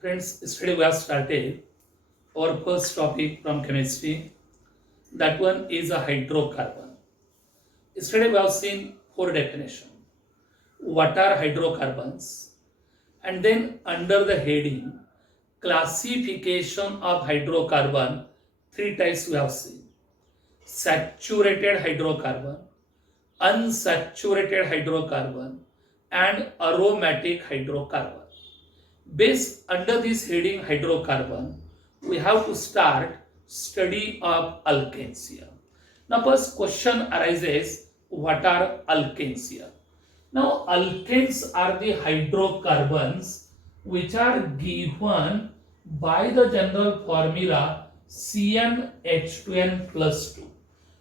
Friends, yesterday we have started our first topic from chemistry. That one is a hydrocarbon. Yesterday we have seen four definitions. What are hydrocarbons? And then under the heading, classification of hydrocarbon, three types we have seen. Saturated hydrocarbon, unsaturated hydrocarbon, and aromatic hydrocarbon. Based under this heading hydrocarbon, we have to start study of alkanes here. Now first question arises, what are alkanes here? Now alkanes are the hydrocarbons which are given by the general formula CnH2n plus 2.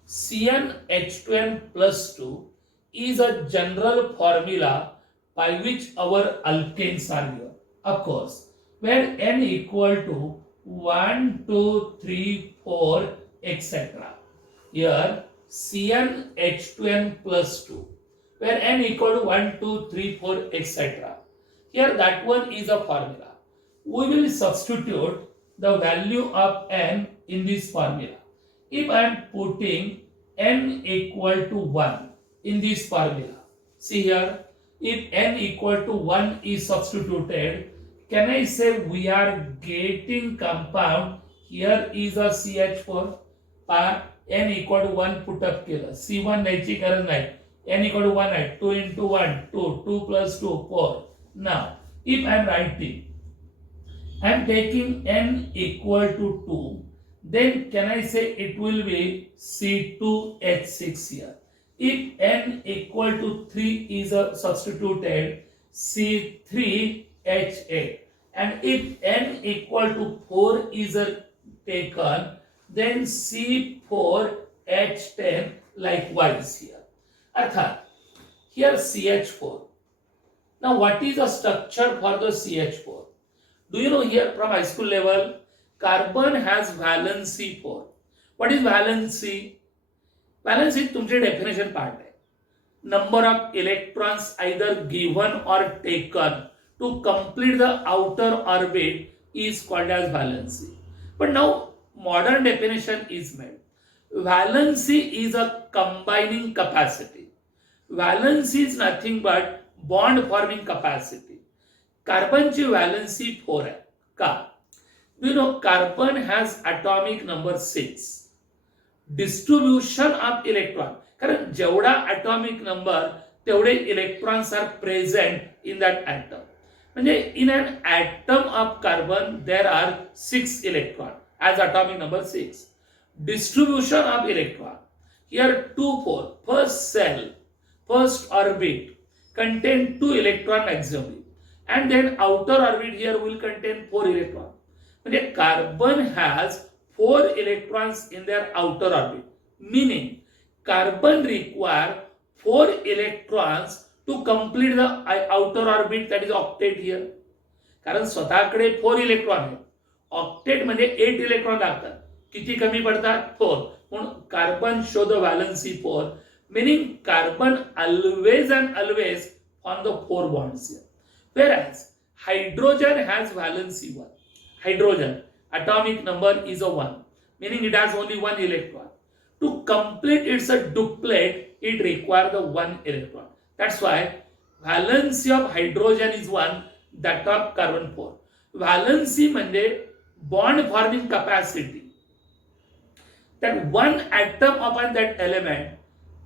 CnH2n plus 2 is a general formula by which our alkanes are given. Of course, where n equal to 1, 2, 3, 4, etc. Here CnH2n plus 2, where n equal to 1, 2, 3, 4, etc. Here that one is a formula. We will substitute the value of n in this formula. If I am putting n equal to 1 in this formula, see here, if n equal to 1 is substituted, can I say we are getting compound? Here is a CH4, n equal to 1 put up केलं, C1 न्यायची गरज नाही, n equal to 1 आहे, 2 into 1, 2, 2 plus 2, 4. Now, if I am writing, I am taking n equal to 2, then can I say it will be C2H6 here. If n equal to 3 is substituted, C3H8, and if n equal to 4 is taken, then C4H10 likewise here. Arthat, here CH4. Now what is the structure for the CH4? Do you know here from high school level, carbon has valency 4. What is valency? Valency तुमचे definition part है. Number of electrons either given or taken to complete the outer orbit is called as valency. But now modern definition is made. Valency is a combining capacity. Valency is nothing but bond forming capacity. Carbon ची valency 4 है. का? Do you know carbon has atomic number 6. Distribution of electron. कारण जेवढा atomic number तेवढे electrons are present in that atom. म्हणजे in an atom of carbon there are 6 electrons as atomic number 6. Distribution of electron. Here 2, 4. First cell, first orbit contain 2 electron maximally. And then outer orbit here will contain 4 electrons. म्हणजे carbon has 4 electrons in their outer orbit. Meaning carbon require 4 electrons to complete the outer orbit, that is octet here. कारण स्वतःकडे 4 electron आहेत. Octet म्हणजे 8 electron लागतात. किती कमी पडतात? 4. म्हणून carbon show the valency 4, meaning carbon always and always on the 4 bonds here. Whereas hydrogen has valency 1. Hydrogen atomic number is a 1, meaning it has only 1 electron. To complete its duplet, it requires the 1 electron. That's why valency of hydrogen is 1, that of carbon 4. Valency म्हणजे bond forming capacity. That one atom upon that element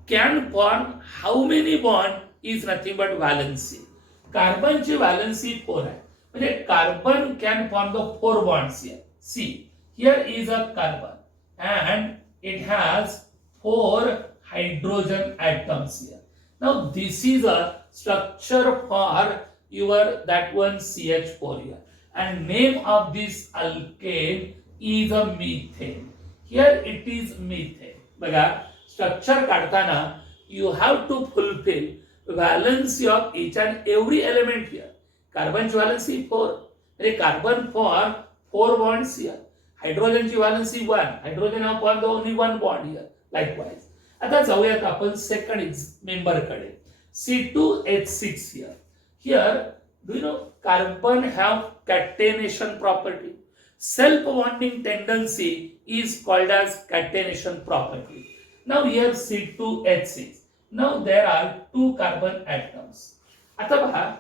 can form how many bond is nothing but valency. Carbon ची valency 4 आहे. म्हणजे carbon can form the 4 bonds here. See, here is a carbon and it has 4 hydrogen atoms here. Now this is a structure for your that one CH4 here. And name of this alkane is a methane. Here it is methane. बघा, structure काढताना you have to fulfill valency of each and every element here. Carbon ची valency 4. म्हणजे carbon form 4 bonds here. Hydrogen ची valency 1. Hydrogen have formed only 1 bond here. Likewise. आता जाऊयात आपण second member कडे. C2H6 here. Here, do you know carbon have catenation property. Self-bonding tendency is called as catenation property. Now here C2H6. Now there are two carbon atoms. आता पहा,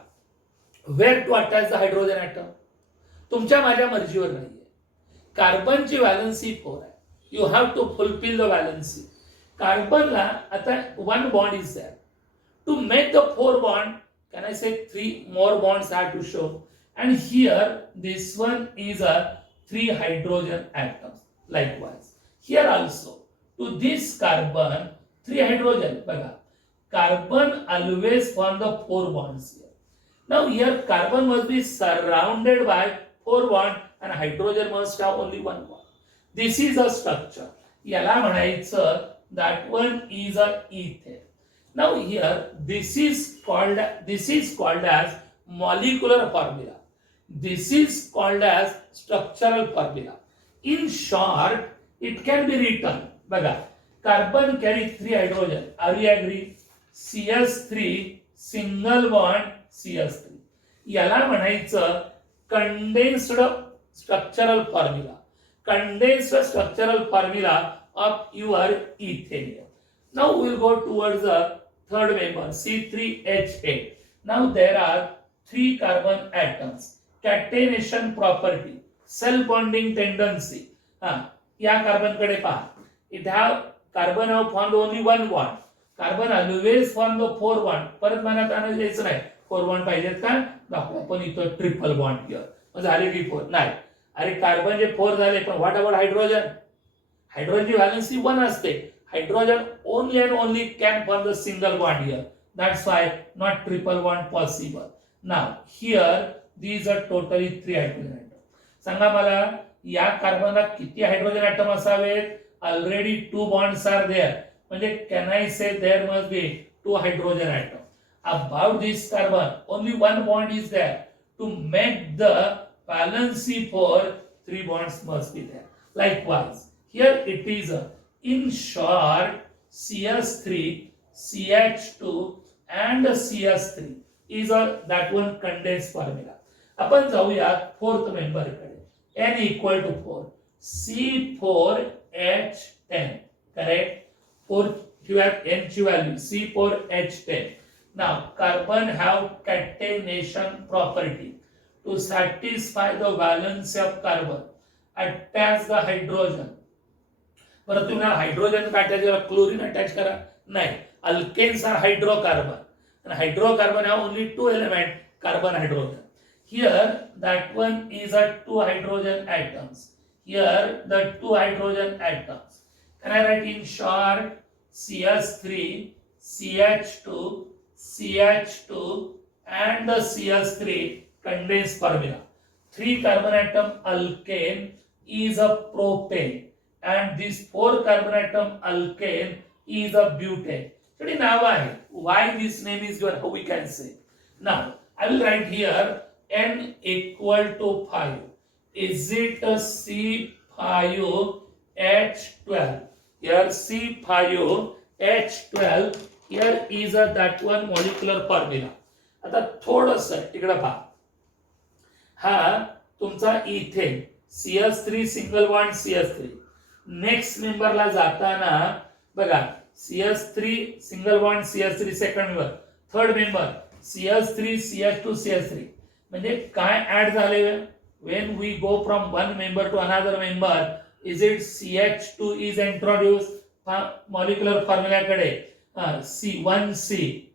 where to attach the hydrogen atom? तुमच्या माझ्या मर्जीवर नाहीये. कार्बनची valency 4 आहे. You have to fulfil the valency. कार्बनला आता 1 bond is there. To make the 4 bond, can I say 3 more bonds have to show? And here this one is a 3 hydrogen atoms. Likewise, here also to this carbon 3 hydrogen. बघा, carbon always form the 4 bonds here. Now here carbon must be surrounded by 4 bonds and hydrogen must have only 1 bond. This is a structure. याला म्हणायचं that one is a ethane. Now here this is called as molecular formula. This is called as structural formula. In short, it can be written. बघा, carbon carry 3 hydrogen. Are we agree? CS3 single bond CS3. याला म्हणायचं condensed structural formula. Condensed structural formula of your ethane. Now we will go towards the third member, C3H8. Now there are 3 carbon atoms. Catenation property, self bonding tendency. या carbon कडे पहा. It have carbon have formed only 1 bond. Carbon always form the 4 bond. परत मनात आणून द्यायचं नाही. 4 bond पाहिजेत का? दाखवा. पण इथं ट्रिपल बॉन्ड हिअर. मग झाले की 4? नाही. अरे कार्बन जे 4 झाले, पण व्हॉट अबाउट हायड्रोजन? हायड्रोजनची व्हॅलन्सी 1 असते. Hydrogen only and only can form the single bond here. That's why not triple bond possible. Now here these are totally 3 hydrogen atoms. सांगा मला, या कार्बनला किती हायड्रोजन ॲटम असावेत? Already 2 bonds are there. म्हणजे can I say there must be 2 hydrogen atoms. About this carbon only 1 bond is there. To make the valency for 3 bonds must be there. Likewise, here it is in short, CS3, CH2 and CS3 is that one condensed formula. आपण जाऊया fourth member कडे. N equal to 4. C4H10. Correct? 4 you have N ची value C4H10. Now carbon have catenation property. To satisfy the valence of carbon, attach the hydrogen. बरं, तुम्हाला hydrogen काटायचं, chlorine attach करा? नाही. Alkanes are hydrocarbon. And hydrocarbon have only 2 elements, carbon, hydrogen. Here that one is a 2 hydrogen atoms. Here the 2 hydrogen atoms. Can I write in short? CS3, CH2, CH2 and the CS3 condensed formula. 3 carbon atom alkane is a propane. And this 4 carbon atom alkane is a butane. So now why this name is given, how we can say. Now I will write here N equal to 5. Is it a C5H12? Here C5H12. Here is a that one molecular formula. आता थोडंसं इकडे पहा. हा तुमचा ethane CS3 single bond CS3. Next मेंबरला जाताना बघा, CS3 single bond CS3 second member. Third member CS3 CH2 CH3. म्हणजे काय ऍड झाले? when we go from one member to another member, is it CH2 is introduced? molecular formula कडे C1C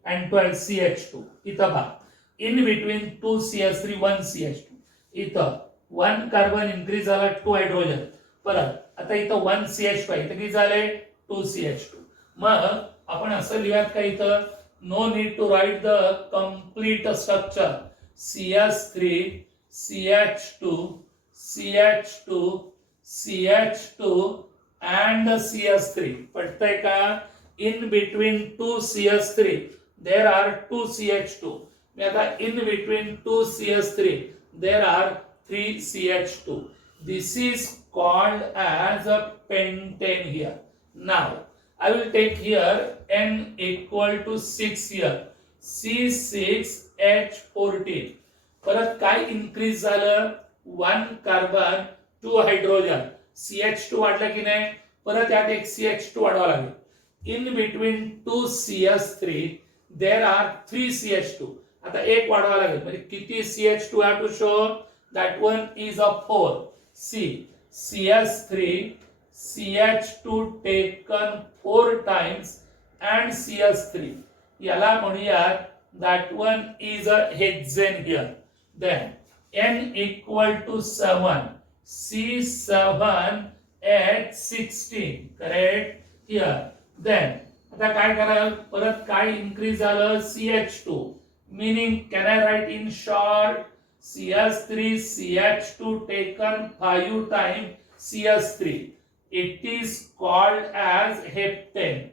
and 12 CH2. इथं पहा, in between 2 CH3 1 CH2. इथं 1 carbon increase झाला, 2 hydrogen. परत आता इथं 1 CH2 आहे, इथं किती झाले? 2 CH2. मग आपण असं लिहात का इथं? No need to write the complete structure. CH3 CH2 CH2 CH2 and CH3. पटतंय का? in between 2 CH3 there are 2 CH2. मी आता in between 2 CH3 there are 3 CH2. This is called as a pentane here. Now I will take here N equal to 6 here. C6H14. परत काय increase झालं, 1 carbon 2 hydrogen, CH2 वाढलं की नाही, परत यात एक CH2 वाढवा लागेल. In between 2 CH3 there are 3 CH2. आता एक वाढवा लागेल, म्हणजे किती CH2 have to show, that one is a 4. C CH3 CH2 taken 4 times and CH3, याला म्हणूयात that one is a hexane here. Then N equal to 7, C7H16, correct here. Then आता काय कराल, परत काय इन्क्रीज झालं, CH2, meaning can I write in short, CH3 CH2 taken 5 times CH3, it is called as heptane.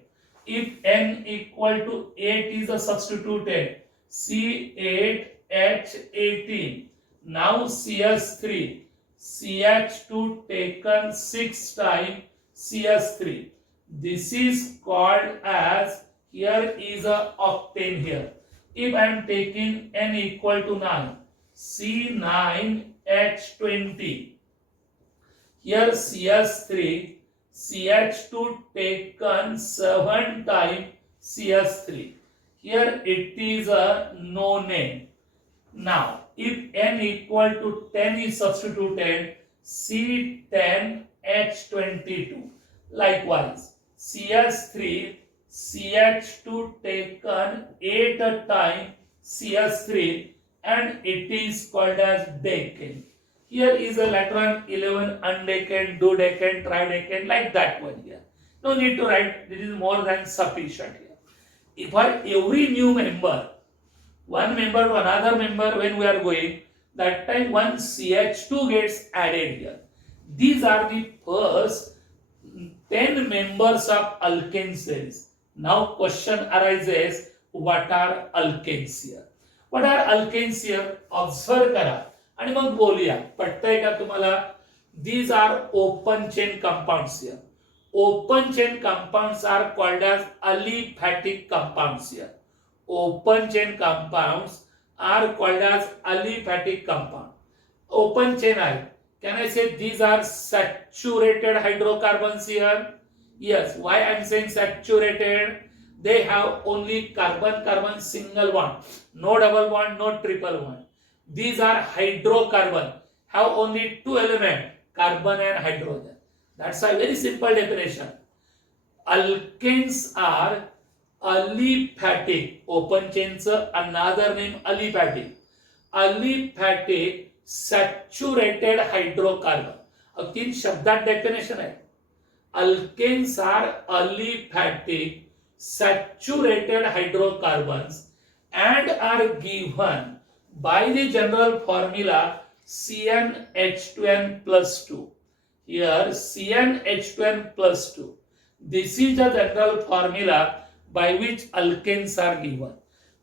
If N equal to 8 is a substituted, C8H18, now CH3 CH2 taken 6 times CH3, this is called as, here is a octane here. If I am taking N equal to 9, C9H20, here CH3 CH2 taken 7 times CH3, here it is a no name. Now if N equal to 10 is substituted, C10H22, likewise CH3 CH2 taken 8 times CH3 and it is called as decane. Here is a later on 11 undecane, dodecane, tridecane, like that one here. No need to write, this is more than sufficient here. If for every new member, one member to another member, when we are going, that time one CH2 gets added here. These are the first 10 members of alkane series. Now question arises, what are alkanes here? What are alkanes here? Observe करा आणि मग बोलूया. पटतंय का तुम्हाला? These are open chain compounds here. Open chain compounds are called as aliphatic compounds here. Open chain compounds are called as aliphatic compound. Open chain आहे. Can I say these are saturated hydrocarbons here? Yes. Why I am saying saturated? They have only carbon-carbon single bond, no double bond, no triple bond. These are hydrocarbon, have only 2 elements, carbon and hydrogen. That's a very simple definition. Alkanes are aliphatic. Open chain's another name aliphatic. Aliphatic saturated hydrocarbon. अब 3 शब्दात definition आहे. Alkanes are aliphatic saturated hydrocarbons and are given by the general formula CnH2n plus 2. Here CnH2n plus 2. This is the general formula by which alkanes are given.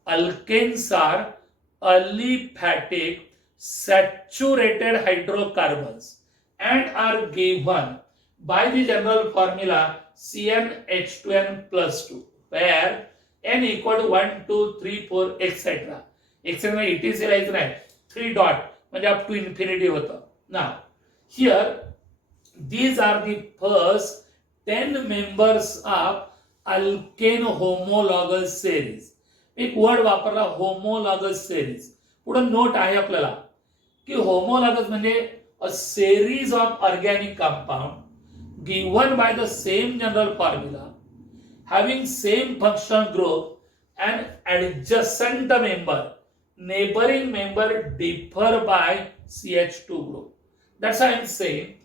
Alkanes are aliphatic saturated hydrocarbons and are given by the general formula CnH2n plus 2, where n equal to 1, 2, 3, 4, etc. etc. It is like 3 dot, म्हणजे up to infinity होतं. Now, here, these are the first 10 members of alkane homologous series. एक word वापरला, homologous series. पुढे note आहे आपल्याला की homologous म्हणजे a series of organic compound given by the same general formula having same functional group and adjacent member, neighboring member differ by CH2 group. That's why I am saying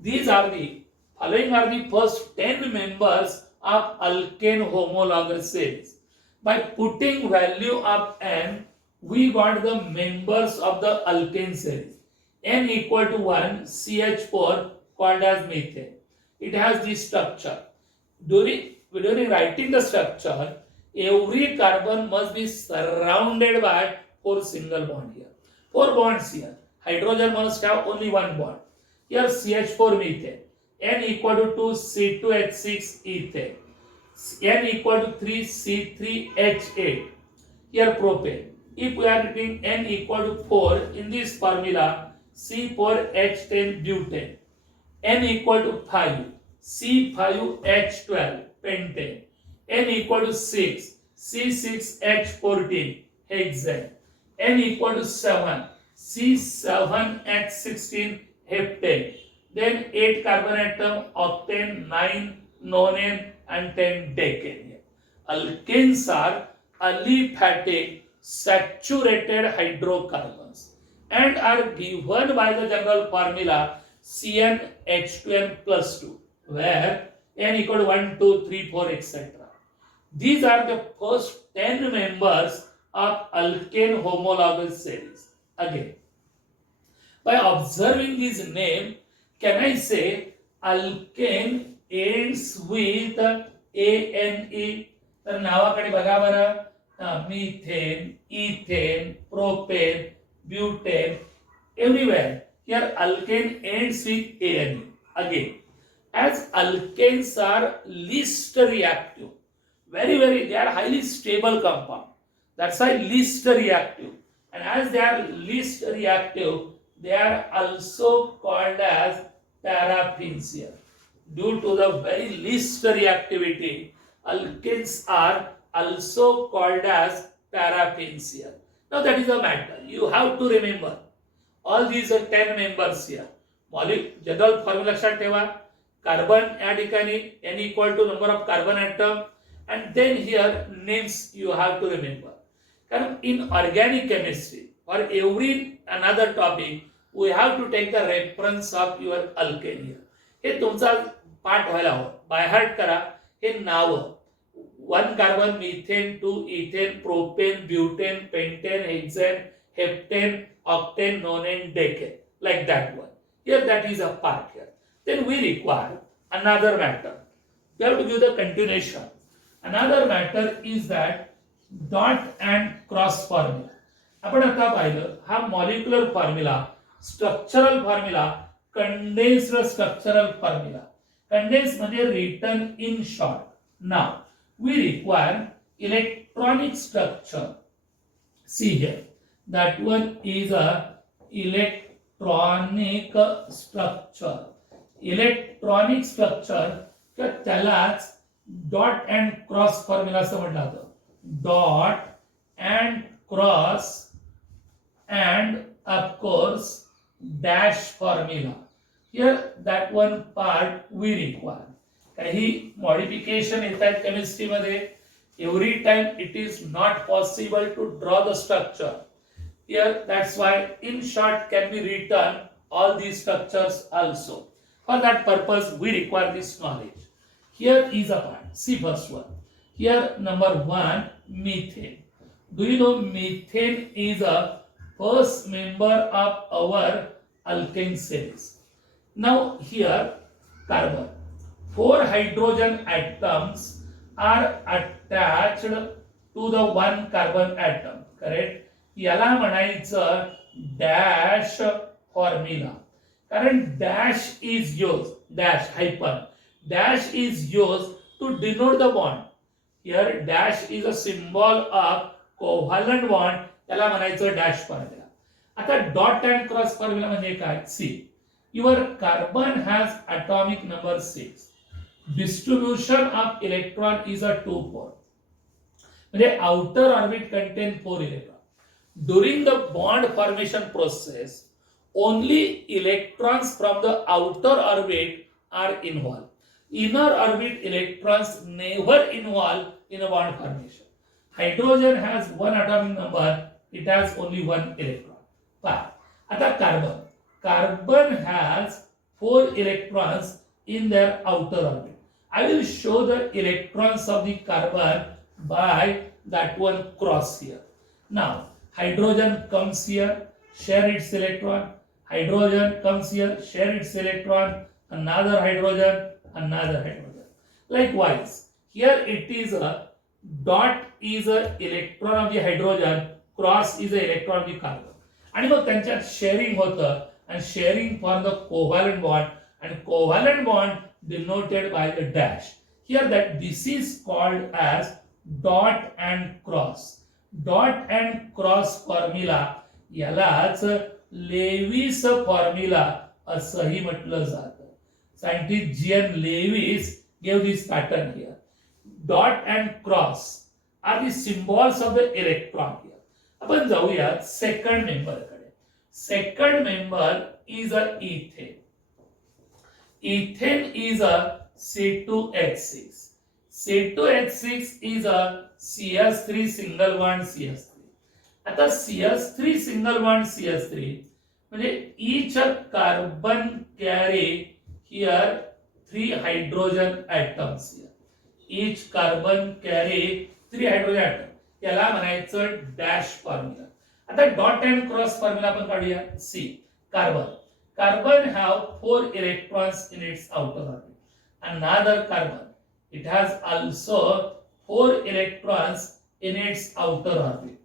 these are the following are the first 10 members of alkane homologous series. By putting value of n, we got the members of the alkane series. N equal to 1, CH4 called as methane. It has this structure. During writing the structure, every carbon must be surrounded by 4 single bonds here. 4 bonds here. Hydrogen must have only 1 bond. Here CH4 methane. N equal to 2 C2H6 ethane. N equal to 3 C3H8. Here propane. if we are getting N equal to 4 in this formula, C4H10 butane, N equal to 5, C5H12 pentane, N equal to 6, C6H14 hexane, N equal to 7, C7H16 heptane, then 8 carbon atom, octane, 9 nonane and 10 decane. Alkanes are aliphatic saturated hydrocarbons and are given by the general formula CnH2n plus 2, where N equal to 1, 2, 3, 4, etc. These are the first 10 members of alkane homologous series. Again, by observing this name, can I say alkane ends with ANE? तर नावाकडे बघा बरं, methane, ethane, propane, butane, everywhere here alkane ends with ANE. Again, as alkanes are least reactive, very they are highly stable compound, that's why least reactive, and as they are least reactive, they are also called as paraffins here. Due to the very least reactivity, alkanes are also called as paraffins here. Now that is the matter. You have to remember all these are 10 members here. General formula लक्षात ठेवा. Carbon या ठिकाणी N equal to number of carbon atom, and then here names you have to remember. कारण in organic chemistry or every another topic we have to take the reference of your alkane here. हे तुमचा पाठ व्हायला हवं. By heart करा हे नाव. 1 carbon, methane, 2 ethane, propane, butane, pentane, hexane, heptane, octane, nonane, decane, like that one. Here that is a part here. Then we require another matter. We have to give the continuation. Another matter is that dot and cross formula. आपण आता पाहिलं हा molecular formula, structural formula, condensed structural formula. Condensed म्हणजे written in short. Now we require electronic structure. See here, that one is a electronic structure. Electronic structure त्यालाच dot and cross formula असं म्हटलं जातं. Dot and cross and of course dash formula. Here that one part we require. काही modification येतात केमिस्ट्रीमध्ये. Every time it is not possible to draw the structure. Here that's why in short can be written all these structures also. For that purpose we require this knowledge. Here is a part. See first one. Here number 1, methane. Do you know methane is a first member of our alkane series. Now here carbon. 4 hydrogen atoms are attached to the 1 carbon atom. Correct? याला म्हणायचं dash formula. कारण dash is used, dash hyphen, dash is used to denote the bond. Here dash is a symbol of covalent bond. त्याला म्हणायचं dash formula. आता dot and cross formula म्हणजे काय? See, your carbon has atomic number 6. Distribution of electron is a 2-4. म्हणजे outer orbit contain 4 electrons. During the bond formation process, only electrons from the outer orbit are involved. Inner orbit electrons never involved in a bond formation. Hydrogen has 1 atomic number, it has only 1 electron. But आता carbon has 4 electrons in their outer orbit. I will show the electrons of the carbon by that one cross here. Now hydrogen comes here, share its electron. Hydrogen comes here, share its electron. Another hydrogen. Likewise, here it is a dot is a electron of the hydrogen, cross is a electron of the carbon. आणि मग त्यांच्यात sharing होतं, and sharing for the covalent bond, and covalent bond denoted by the dash. Here that this is called as dot and cross. Dot and cross formula यालाच Lewis formula असंही म्हटलं जातं. Scientist GN Lewis gave this pattern here. Dot and cross are the symbols of the electron here. आपण जाऊया second member कडे. Second member is a ethane. Ethane is a C2H6. C2H6 is a CS3 single bond CS3. आता CS3 single bond CS3 म्हणजे each carbon carry here 3 hydrogen atoms here. Each carbon carry 3 hydrogen atoms. याला म्हणायचं dash formula. आता dot and cross formula आपण काढूया. सी carbon. Carbon have 4 electrons in its outer orbit. Another carbon, it has also 4 electrons in its outer orbit.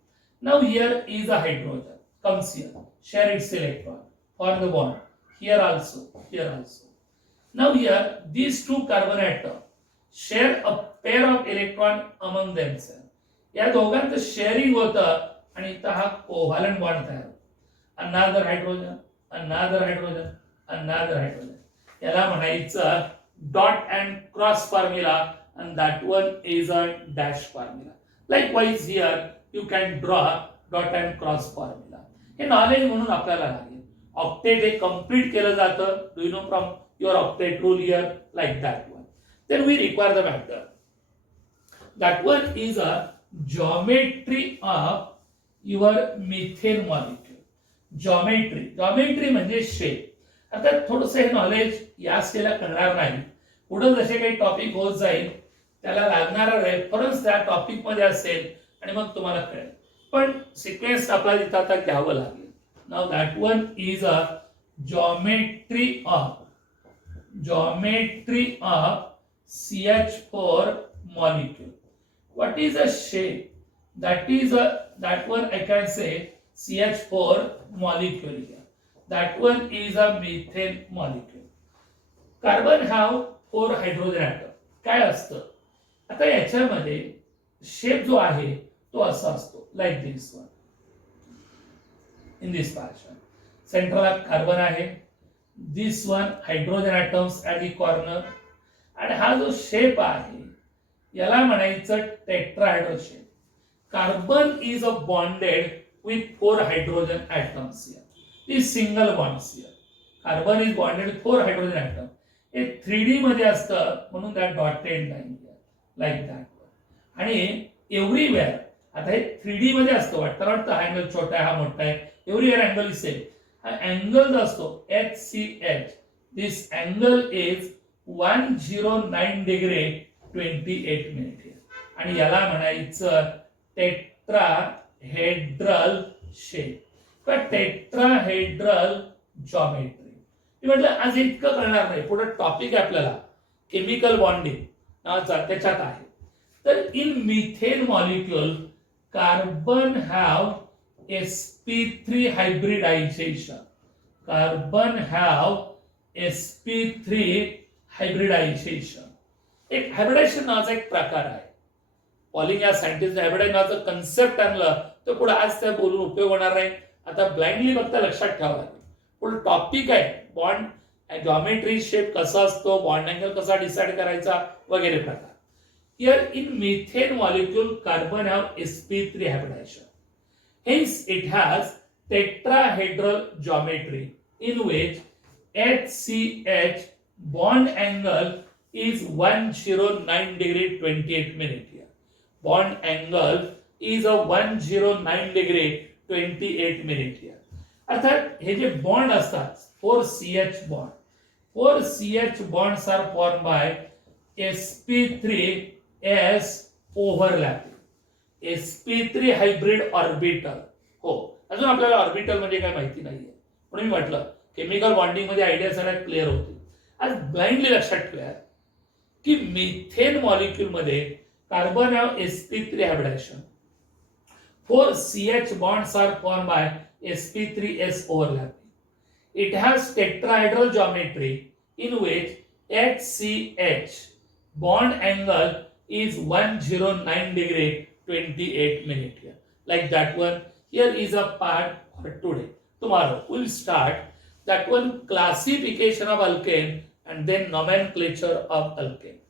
Now here is a hydrogen, comes here, share its electron, form the bond. Here also, here also. Now here, these two carbon atoms share a pair of electron among themselves. या दोघांचं sharing होतं आणि इथं हा covalent bond तयार होतो. Another hydrogen, another hydrogen, another hydrogen. याला म्हणायचं dot and cross formula and that one is a dash formula. Likewise here you can draw dot and cross formula. हे नॉलेज म्हणून आपल्याला लागेल. ऑक्टेट हे कंप्लीट केलं जातं. Do you know from your octet rule here like that one. Then we require the matter. That one is a geometry of your methane molecule. Geometry म्हणजे shape. आता थोडंसं हे नॉलेज या स्टेला करणार नाही. पुढे जसे काही टॉपिक होत जाईल त्याला लागणारा रेफरन्स त्या टॉपिक मध्ये असेल आणि मग तुम्हाला कळेल. पण सिक्वेन्स आपल्याला इथं आता घ्यावं लागेल. Now that one is a geometry of CH4 molecule. What is a shape? That one I can say CH4 molecule here. That one is a methane molecule. Carbon have 4 hydrogen atom. काय असतं आता याच्यामध्ये shape जो आहे तो असा असतो like this one. In this fashion सेंट्रलला कार्बन आहे. This one hydrogen atoms at the corner. आणि हा जो शेप आहे याला म्हणायचं tetrahedral shape. Carbon is a bonded with 4 hydrogen atoms here. These single bonds here. Carbon is bonded with 4 hydrogen atoms. हे 3D मध्ये असतं म्हणून that dotted line here like that. आणि एव्हरीवेअर आता हे 3D मध्ये असतं. वाटतं हा अँगल छोटा आहे हा मोठा आहे. Everywhere angle is same. हा अँगल जो असतो HCH, this angle is 109 degree 28 minute. आणि याला म्हणायचं टेट्राहेड्रल शेप किंवा टेट्राहेड्रल जॉमेट्री. मी म्हटलं आज इतकं करणार नाही. पुढे टॉपिक आहे आपल्याला केमिकल बॉन्डिंग नावाचा त्याच्यात आहे. तर in methane molecule carbon have sp3 hybridization. Carbon have sp3 hybridization. एक हायब्रिडायझेशन नावाचा एक प्रकार आहे. पॉलिंग या सायंटिस्ट हायब्रिडायझेशन नावाचं कन्सेप्ट आणलं तर पुढे आज त्या बोलून उपयोग होणार नाही. आता ब्लाइंडली फक्त लक्षात ठेवावं लागेल. पुढे टॉपिक आहे बॉन्ड जॉमेट्री शेप कसा असतो, बॉन्ड अँगल कसा डिसाइड करायचा वगैरे प्रकार. Here in methane molecule carbon have sp3 hybridisation. Hence it has tetrahedral geometry in which HCH bond angle is 109 degree 28 minute here. Bond angle is a 109 degree 28 minute here. अर्थात हे जे bond असतात 4CH bond, 4CH bonds are formed by sp3s overlapping. sp3 hybrid orbital. हो, अजून आपल्याला orbital म्हणजे काय माहिती नाहीये म्हणून मी म्हटलं केमिकल बॉन्डिंग मध्ये आयडिया सगळ्यात क्लिअर होते. आज ब्लाइंडली लक्षात ठेवा की मिथेन मॉलिक्यूल मध्ये carbon have sp3 hybridisation. 4CH bonds are formed by sp3s overlapping. It has tetrahedral geometry in which HCH bond angle is 109 degree 28 minute here. like that one. Here is a part for today. Tomorrow we'll start that one, classification of alkane and then nomenclature of alkane.